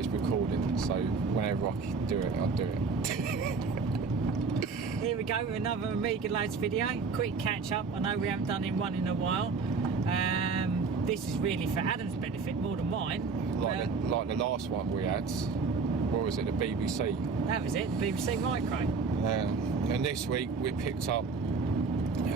it's recording, so whenever I can do it, I'll do it. Here we go with another Amiga Lads video. Quick catch up. I know we haven't done one in a while. This is really for Adam's benefit more than mine. Like the last one we had. What was it? The BBC. That was it. The BBC Micro. And this week we picked up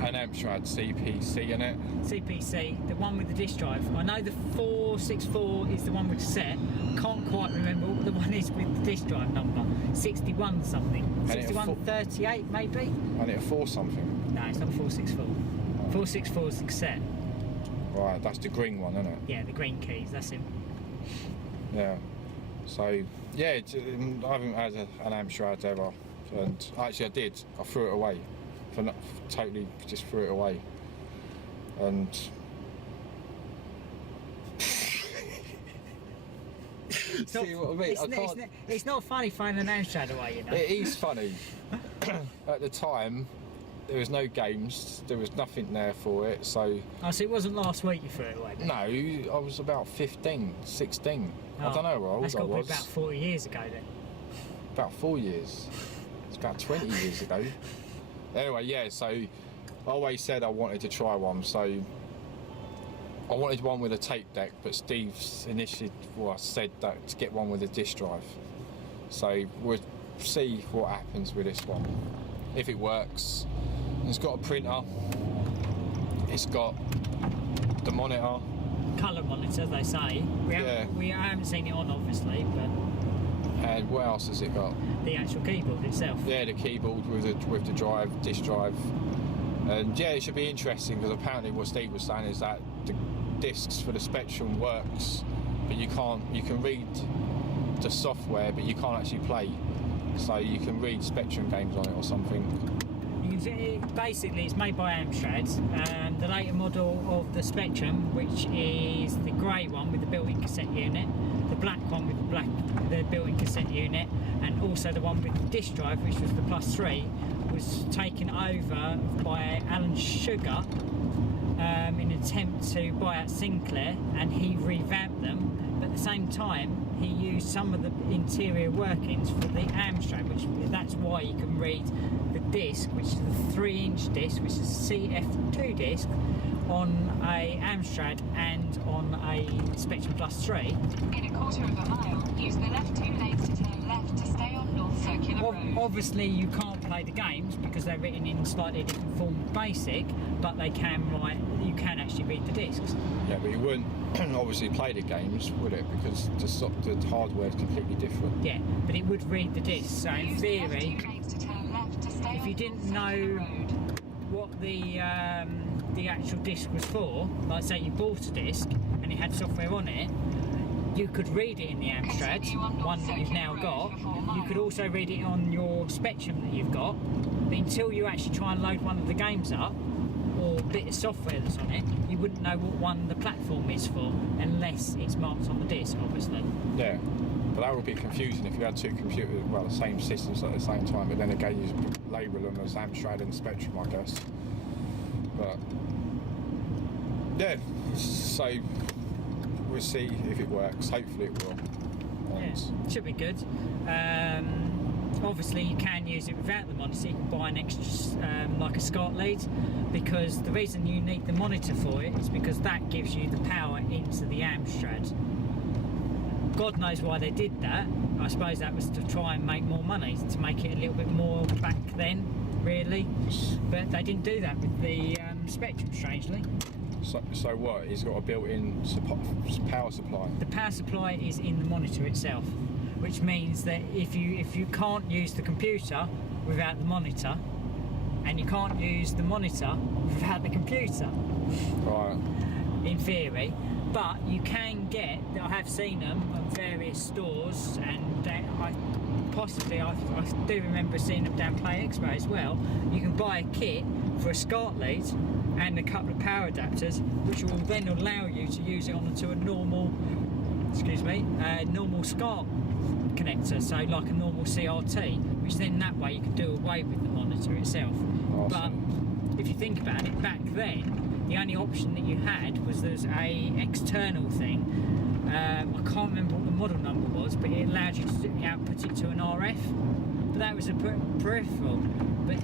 an Amstrad CPC in it. CPC, the one with the disk drive. I know the 464 is the one with cassette. Can't quite remember what the one is with the disk drive number. 61 something. 6138 maybe? And it a 4 something. No, it's not 464. 464 is the cassette. Right, that's the green one, isn't it? Yeah, the green keys, that's him. Yeah. So, yeah, I haven't had an Amstrad ever. And actually I did. I threw it away. Totally just threw it away. And see what I mean? It's not funny throwing an Amstrad away, you know. It is funny. At the time, there was no games. There was nothing there for it. So. Oh, so it wasn't last week you threw it away? No, I was about 15, 16. I don't know how old I was. That's got to be about 40 years ago then. About 4 years. It's about 20 years ago. Anyway, yeah, so I always said I wanted to try one, so I wanted one with a tape deck, but Steve initially said that to get one with a disk drive. So we'll see what happens with this one. If it works. It's got a printer, it's got the monitor. Colour monitor, they say. We haven't seen it on, obviously, but... And what else has it got? The actual keyboard itself. Yeah, the keyboard with the disk drive. And yeah, it should be interesting because apparently what Steve was saying is that the discs for the Spectrum works, but you can read the software, but you can't actually play. So you can read Spectrum games on it or something. You can see basically it's made by Amstrad, and the later model of the Spectrum, which is the grey one with the built-in cassette unit, the black one with the built-in cassette unit, and also the one with the disk drive, which was the +3, was taken over by Alan Sugar in an attempt to buy out Sinclair, and he revamped them. But at the same time, he used some of the interior workings for the Amstrad, that's why you can read the disc, which is the 3-inch disc, which is a CF2 disc, on a Amstrad and on a Spectrum +3. In a quarter of a mile, use the left 2 lanes to turn left to stay on North Circular Road. Obviously you can't play the games because they're written in slightly different form of BASIC, but you can actually read the discs. Yeah, but you wouldn't obviously play the games, would it? Because the hardware is completely different. Yeah, but it would read the discs. So in theory, if you didn't know what the actual disc was for, like say you bought a disc and it had software on it, you could read it in the Amstrad, one that you've now got. You could also read it on your Spectrum that you've got, but until you actually try and load one of the games up, or bit of software that's on it, you wouldn't know what one the platform is for unless it's marked on the disc, obviously. Yeah, but that would be confusing if you had 2 computers, well, the same systems at the same time, but then again you label them as Amstrad and Spectrum, I guess. But yeah, so we'll see if it works. Hopefully it will. Yeah, should be good. Obviously you can use it without the monitor. You can buy an extra like a SCART lead, because the reason you need the monitor for it is because that gives you the power into the Amstrad. God knows why they did that. I suppose that was to try and make more money, to make it a little bit more back then, really. But they didn't do that with the Spectrum, strangely. So what? It's got a built-in power supply? The power supply is in the monitor itself, which means that if you can't use the computer without the monitor, and you can't use the monitor without the computer, right, in theory, but you can get, I have seen them at various stores, and I do remember seeing them down Play Expo as well. You can buy a kit for a SCART lead and a couple of power adapters, which will then allow you to use it onto a normal, normal SCART connector, so like a normal CRT, which then that way you can do away with the monitor itself. Awesome. But if you think about it, back then the only option that you had was there's a external thing I can't remember what the model number was, but it allowed you to output it to an RF. But that was a peripheral. But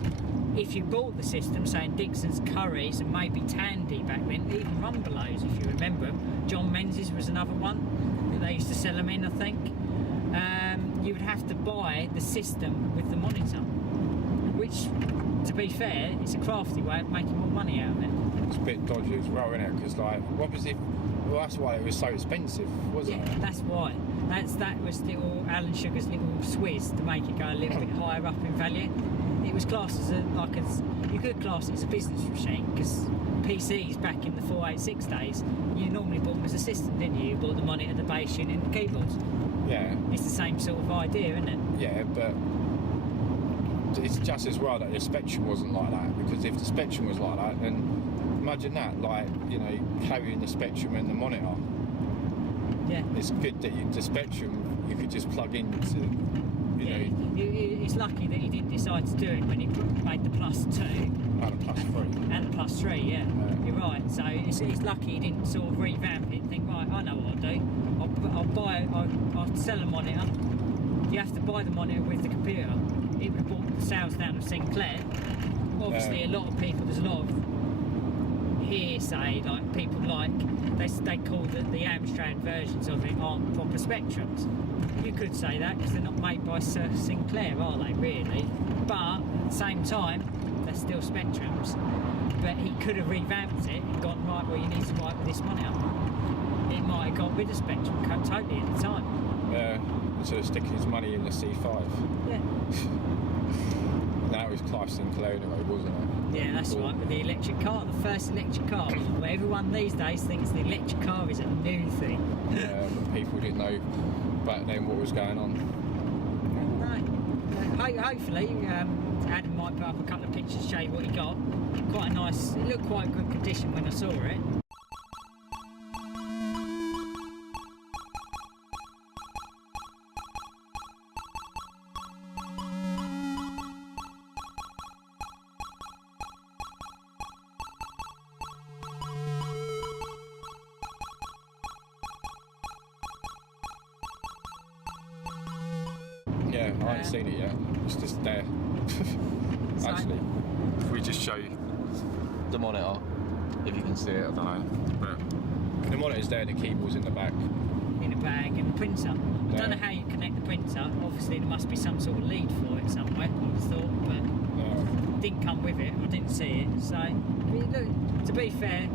if you bought the system, saying Dixon's, Curry's, and maybe Tandy back then, even Rumbelows, if you remember them, John Menzies was another one that they used to sell them in, I think. You would have to buy the system with the monitor, which, to be fair, it's a crafty way of making more money out of it. It's a bit dodgy as well, isn't it? Because like, what was it? Well, that's why it was so expensive, wasn't Yeah, it? that's why. That was little Alan Sugar's little Swiss to make it go a little bit higher up in value. It was classed as you could class it as a business machine, because PCs back in the 486 days, you normally bought them as a system, didn't you? You bought the monitor, the base unit, and the keyboards. Yeah. It's the same sort of idea, isn't it? Yeah, but it's just as well that the Spectrum wasn't like that, because if the Spectrum was like that, then imagine that, like, you know, carrying the Spectrum and the monitor. Yeah. It's good that the Spectrum you could just plug into, you know. It's lucky that he didn't decide to do it when he made the Plus 2. And a Plus 3. And the Plus 3, yeah. You're right. So it's lucky he didn't sort of revamp it and think, right, I know what I'll do. I'll sell a monitor. You have to buy the monitor with the computer. It would have brought the sales down of Sinclair. Obviously, a lot of people, there's a lot of hearsay, like people like, they call the Amstrad versions of it aren't proper Spectrums. You could say that because they're not made by Sir Sinclair, are they, really? But at the same time, they're still Spectrums. But he could have revamped it and gone, right, well, you need to write with this monitor. It might have got rid of Spectrum totally at the time. Yeah, instead of sticking his money in the C5. Yeah. That was Clive Sinclair anyway, wasn't it? Yeah, that's right, with the electric car, the first electric car, where everyone these days thinks the electric car is a new thing. Yeah, but people didn't know back then what was going on. Right. Hopefully, Adam might put up a couple of pictures to show you what he got. Quite a nice, it looked quite good condition when I saw it. Yeah, I haven't seen it yet. It's just there. Actually, if we just show you the monitor, if you can see it, I don't know. But the monitor's there, the keyboard's in the back. In a bag and the printer. I Yeah. don't know how you connect the printer. Obviously, there must be some sort of lead for it somewhere, I would have thought, but it didn't come with it. I didn't see it. So, I mean, look, to be fair,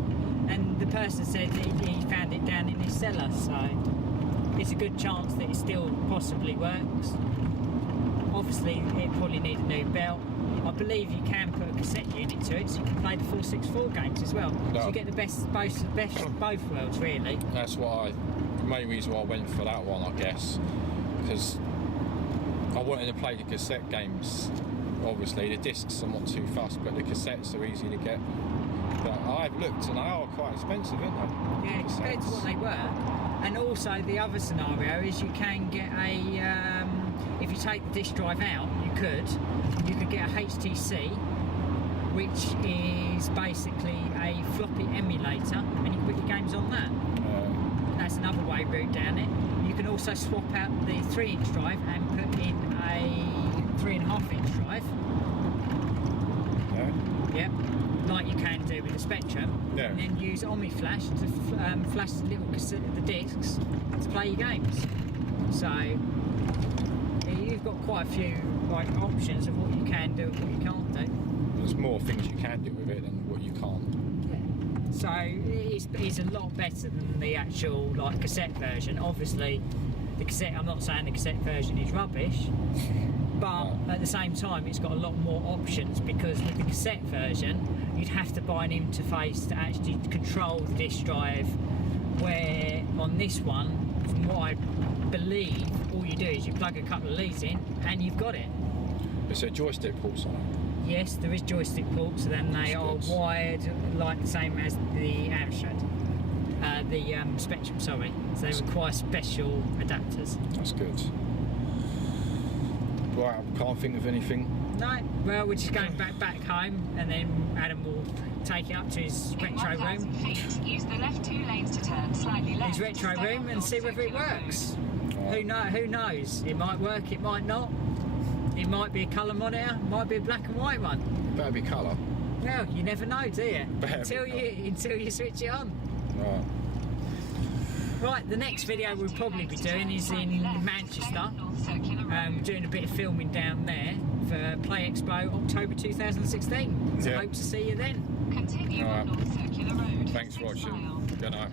and the person said he found it down in his cellar, so it's a good chance that it still possibly works. Obviously, it probably need a new belt. I believe you can put a cassette unit to it, so you can play the 464 games as well. No. So you get the best of both worlds, really. That's the main reason why I went for that one, I guess, because I wanted to play the cassette games. Obviously, the discs I'm not too fussed, but the cassettes are easy to get. But I've looked and they are quite expensive, aren't they? Yeah, compared to what they were. And also the other scenario is you can get a, if you take the disk drive out, you could get a HTC, which is basically a floppy emulator, and you can put your games on that. That's another way route down it. You can also swap out the 3-inch drive and put in a 3.5-inch drive. Yep, like you can do with the Spectrum. Yeah. And then use OmniFlash to flash the discs to play your games. So you've got quite a few options of what you can do and what you can't do. There's more things you can do with it than what you can't. Yeah. So it's a lot better than the actual cassette version. Obviously, the cassette. I'm not saying the cassette version is rubbish. But at the same time, it's got a lot more options, because with the cassette version, you'd have to buy an interface to actually control the disk drive, where on this one, from what I believe, all you do is you plug a couple of leads in and you've got it. It's a joystick ports on it. Yes, there is joystick ports, and then they are wired like the same as the Amstrad. The Spectrum, sorry. So they require special adapters. That's good. Right, I can't think of anything. No, well, we're just going back home, and then Adam will take it up to his In retro 1,000 room, feet, use the left 2 lanes to turn slightly left. his retro to stay room, on and see North whether it Circular works. Right. Who knows? It might work, it might not. It might be a colour monitor, might be a black and white one. Better be colour. Well, you never know, do you? Better be Until you switch it on. Right. Right, the next video we'll probably be doing is in Manchester. Doing a bit of filming down there for Play Expo October 2016. So Yeah. hope to see you then. Continue All right. on North Circular Road. Thanks for 6 watching. miles. Good night.